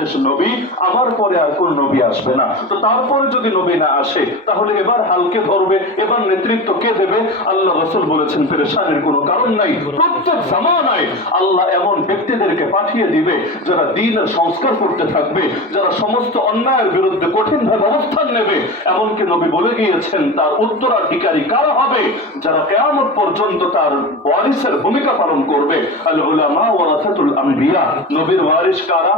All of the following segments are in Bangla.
সর্বশেষ নবী, আমার পরে আর কোন নবী আসবে না। তো তারপরে যদি নবী না আসে তাহলে এবার হালকে ধরবে, এবার নেতৃত্ব কে দেবে? আল্লাহ রাসূল বলেছেন পেরেশানির কোনো কারণ নাই। প্রত্যেক জামানায় আল্লাহ এমন ব্যক্তিদেরকে পাঠিয়ে দিবে যারা দ্বীনের সংস্কার করতে থাকবে, যারা সমস্ত অন্যায়ের বিরুদ্ধে কঠিনভাবে অবস্থান নেবে। এমনকি নবী বলে গিয়েছেন তার উত্তরাধিকারী কারা হবে? যারা কিয়ামত পর্যন্ত তার ওয়ারিসের ভূমিকা পালন করবে। আল উলামা ওয়ারাসাতুল আম্বিয়া, নবীর ওয়ারিস কারা?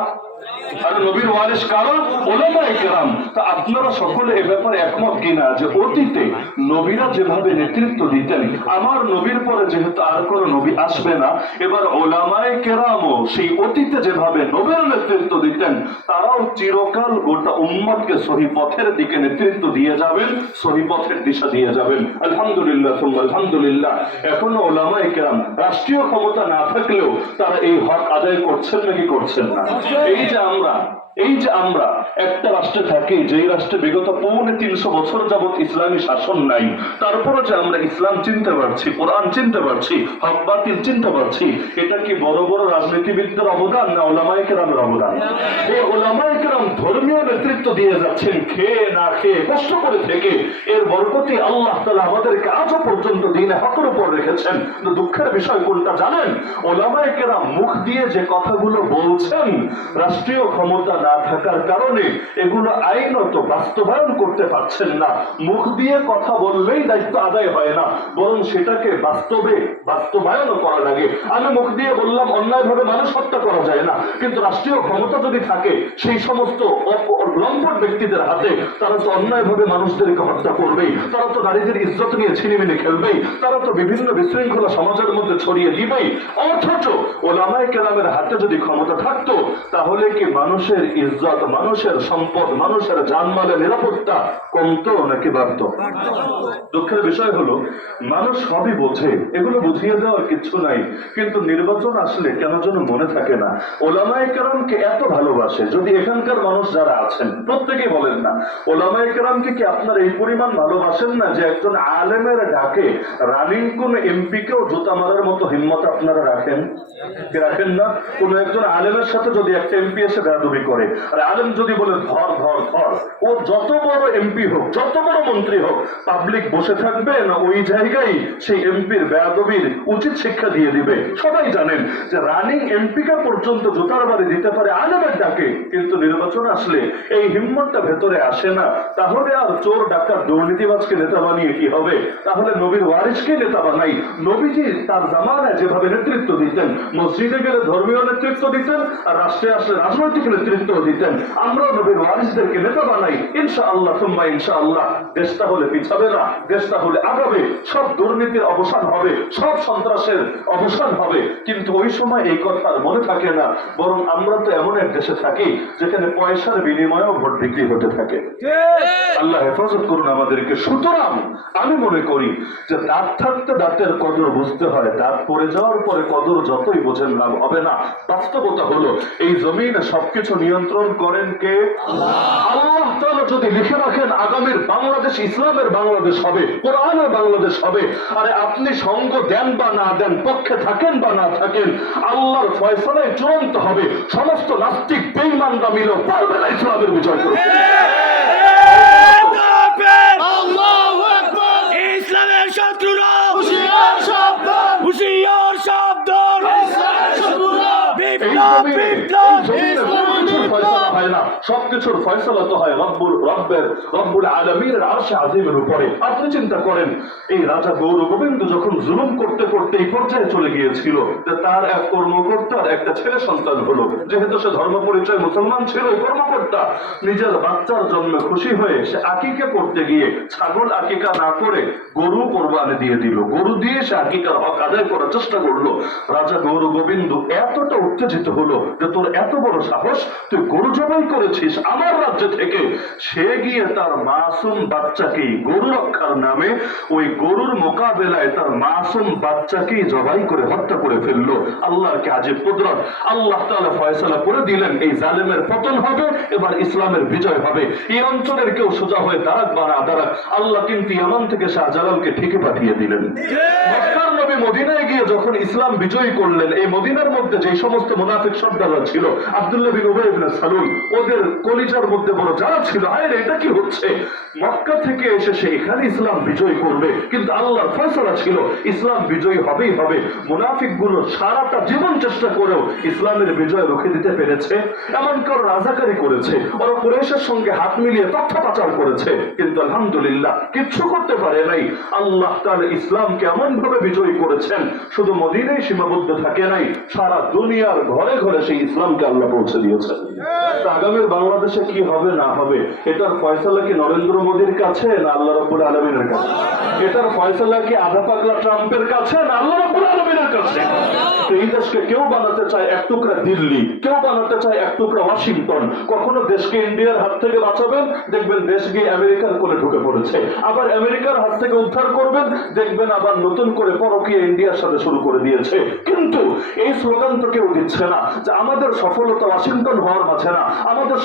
আর নবীর ওয়ারিস কারা? উলামায়ে কেরাম। তা আপনারা সকলে এ ব্যাপারে একমত কিনা যে অতীতে নবীরা যেভাবে নেতৃত্ব দিতেন, আমার নবীর পরে যেহেতু আর কোনো নবী আসবে না, এবার উলামায়ে কেরামও সেই অতীতে যেভাবে নবীর নেতৃত্ব দিতেন, তারাও চিরকাল গোটা উম্মতকে সহি পথের দিকে নেতৃত্ব দিয়ে যাবেন, সহি পথের দিশা দিয়ে যাবেন। আলহামদুলিল্লাহ সুম্মা আলহামদুলিল্লাহ। এখনো উলামায়ে কেরাম রাষ্ট্রীয় ক্ষমতা না থাকলেও তারা এই হক আদায় করছেন নাকি করছেন না? এই যে আমরা একটা রাষ্ট্রে থাকি, যেই রাষ্ট্রে বিগত 350 বছর যাবত ইসলামী শাসন নাই, তারপরে যে আমরা ইসলাম চিনতে পারছি, কোরআন চিনতে পারছি, হক বাতিল চিনতে পারছি, এটা কি বড় বড় রাজনীতিবিদদের অবদান না উলামায়ে কেরামের অবদান? এই উলামায়ে কেরাম ধর্মীয় নেতৃত্ব দিয়ে যাচ্ছেন, খেয়ে না খেয়ে কষ্ট করে থেকে। এর বরকতে আল্লাহ তাআলা আমাদেরকে আজও পর্যন্ত দ্বীনে হকের উপর রেখেছেন। তো দুঃখের বিষয় কোনটা জানেন? উলামায়ে কেরাম মুখ দিয়ে যে কথাগুলো বলছেন, রাষ্ট্রীয় ক্ষমতা না থাকার কারণে এগুলো আইনত বাস্তবায়ন করতে পারছেন না। মুখ দিয়ে কথা বললেই দায়িত্ব আদায় হয় না, বরং সেটাকে বাস্তবায়ন করা লাগে। আমি মুখ দিয়ে বললাম অন্যায়ভাবে মানুষ হত্যা করা যায় না, কিন্তু রাষ্ট্রীয় ক্ষমতা যদি থাকে সেই সমস্ত লম্পট ব্যক্তিদের হাতে, তারা তো অন্যায়ভাবে মানুষদেরকে হত্যা করবেই, তারা তো নারীদের ইজ্জত নিয়ে ছিনিমিনি খেলবেই, তারা তো বিভিন্ন বিশৃঙ্খলা সমাজের মধ্যে ছড়িয়ে দিবেই। অথচ উলামায়ে কেরামের হাতে যদি ক্ষমতা থাকতো, তাহলে কি মানুষের ইজ্জত, মানুষের সম্পদ, মানুষের জানমালের নিরাপত্তা কমতো নাকি বাড়তো? দুঃখের বিষয় হলো মানুষ সবই বোঝে, এগুলো বুঝিয়ে দেওয়ার কিছু নাই, কিন্তু নির্বাচন আসলে কেন যেন মনে থাকে না। উলামায়ে কেরামকে এত ভালোবাসে, যদি এখানকার মানুষ যারা আছেন প্রত্যেকেই বলেন না, উলামায়ে কেরামকে কি আপনারা এই পরিমাণ ভালোবাসেন না যে একজন আলেমের ডাকে রানিং কোন এমপি কেও জুতা মারার মতো হিম্মত আপনারা রাখেন? কি রাখেন না? কোন একজন আলেমের সাথে যদি একটা এমপি এসে বেয়াদবি করে, আর আলেম যদি বলে ধর ধর ধর, ও যত বড় এমপি হোক, যত বড় মন্ত্রী হোক, পাবলিক বসে থাকবে না ওই জায়গায় সেই এমপির বেয়াদবির উচিত শিক্ষা দিয়ে দিবে? সবাই জানেন যে রানিং এমপি কে পর্যন্ত জুতার বাড়ি দিতে পারে আলেমের ডাকে, কিন্তু নির্বাচন আসলে এই হিম্মতটা ভেতরে আসে না। তাহলে আর চোর ডাকাত দুর্নীতিবাজকে নেতা বানিয়ে কি হবে? তাহলে নবীর ওয়ারিসকে নেতা বানাই। নবীজি তার জামানায় যেভাবে নেতৃত্ব দিতেন, মসজিদে গেলে ধর্মীয় নেতৃত্ব দিতেন, আর রাষ্ট্রে আসলে রাজনৈতিক নেতৃত্ব দিতেন। আমরাও নবীর ওয়ারিসদেরকে নেতা বানাই, ইনশাআল্লাহ সুম্মা ইনশাআল্লাহ। দেশটা হলে পিছাবে না, দেশটা হলে আগাবে, সব দুর্নীতির অবসান হবে, সব সন্ত্রাসের অবসান হবে। কিন্তু ওই সময় এই কথা আর মনে থাকে না, বরং আমরা তো এমন এক দেশে থাকি যেখানে পয়সার বিনিময়েও ভোট বিক্রি হতে থাকে। আল্লাহ হেফাজত করুন আমাদেরকে। সুতরাং আমি মনে করি যে দাঁত থাকতে দাঁতের কদর বুঝতে হয়, দাঁত পড়ে যাওয়ার পরে কদর যতই বোঝেন লাভ হবে না। বাস্তবতা হলো এই জমিনে সবকিছু নিয়ন্ত্রণ করেন কে? আল্লাহ তাআলা যদি লিখে রাখেন আগামীর বাংলাদেশ ইসলামের বাংলাদেশ হবে, কোরআনের বাংলাদেশ হবে, আরে আপনি সঙ্গ দেন বা না দেন, পক্ষে থাকেন বা না থাকেন, আল্লাহর ফয়সালায় চূড়ান্ত হবে। সমস্ত নাস্তিক বেঈমানরা মিলেও পারবে না ইসলামের বিজয় করতে। ইসলামের শত্রুরা হুঁশিয়ার সাবধান, হুঁশিয়ার সাবধান, ইসলামের শত্রুরা বিপ্লব বিপ্লব। হয় না, সবকিছুর ফয়সালা তো হয় রব্বুল আলামিনের আরশে আজিমের উপরে। আপনি চিন্তা করেন এই রাজা গৌর গোবিন্দ যখন জুলুম করতে করতে এই পর্যায়ে চলে গিয়েছিল যে তার এক কর্মকর্তার একটা ছেলে সন্তান হলো, যেহেতু সে ধর্ম পরিচয় মুসলমান ছিল, এই কর্মকর্তা নিজের বাচ্চার জন্মে খুশি হয়ে সে আকিকা করতে গিয়ে ছাগল আকিকা না করে গরু কোরবানি দিয়ে দিল। গরু দিয়ে সে আকিকার হক আদায় করার চেষ্টা করলো। রাজা গৌর গোবিন্দ এতটা উত্তেজিত হলো যে তোর এত বড় সাহস, তুই গরু জবাই করেছিস আমার রাজ্য থেকে। সে গিয়ে তার মাসুম বাচ্চাকেই গরু রক্ষার নামে ওই গরুর মোকাবেলায় তার মাসুম বাচ্চাকেই জবাই করে হত্যা করে ফেললো। আল্লাহর কি আজীব কুদরত! আল্লাহ তাআলা ফয়সালা করে দিলেন এই জালেমের পতন হবে, এবার ইসলামের বিজয় হবে। এই অঞ্চলের কেউ সোজা হয়ে দাঁড়াক বা না দাঁড়াক, আল্লাহ কিন্তু ইয়ামান থেকে শাহজালালকে ঠিকই পাঠিয়ে দিলেন। মক্কার নবী নবী মদিনায় গিয়ে যখন ইসলাম বিজয়ী করলেন, এই মদিনার মধ্যে যে সমস্ত মুনাফিক সর্দাররা ছিল, আব্দুল্লাহ বিন উবাই ইবনে সালুল, ওদের কলিজার মধ্যে বড় যারা ছিল, হায় রে এটা কি হচ্ছে, মক্কা থেকে এসে সে এখানে ইসলাম বিজয়ী করবে, কিন্তু আল্লাহর ফয়সালা ছিল ইসলাম বিজয়ী হবেই হবে। মুনাফিক গুলো সারাটা জীবন চেষ্টা করেও ইসলামের বিজয় রুখে দিতে পেরেছে? এমন কার রাজাকারী করেছে, ওরা কুরাইশের সঙ্গে হাত মিলিয়ে তথ্য পাচার করেছে, কিন্তু আলহামদুলিল্লাহ কিচ্ছু করতে পারে নাই। আল্লাহ তাআলা ইসলামকে এমন ভাবে বিজয়ী করেছেন, শুধু মদিনায় সীমাবদ্ধ থাকে নাই, সারা দুনিয়ার ঘরে ঘরে সেই ইসলামকে আল্লাহ পৌঁছে দিয়েছেন। আগামীর বাংলাদেশে কি হবে না হবে, এটার ফয়সালা কি নরেন্দ্র মোদীর কাছে না আল্লাহ রাব্বুল আলামিনের কাছে? এটার ফয়সালা কি আধা পাগলা ট্রাম্পের কাছে না আল্লাহ রাব্বুল আলামিনের কাছে? তো এই দেশকে কেউ বানাতে চায় এক টুকরা দিল্লি, কেউ বানাতে চায় এক টুকরা ওয়াশিংটন। কখনো দেশকে ইন্ডিয়ার হাত থেকে বাঁচাবেন, দেখবেন দেশ গিয়ে আমেরিকার কোলে ঢুকে পড়েছে। আবার আমেরিকার হাত থেকে উদ্ধার করবেন, দেখবেন আবার নতুন করে পরকীয়া ইন্ডিয়ার সাথে শুরু করে দিয়েছে। কিন্তু এই স্লোগান তো কেউ দিচ্ছে না যে আমাদের সফলতা ওয়াশিংটন হওয়ার মাঝে না, আমাদের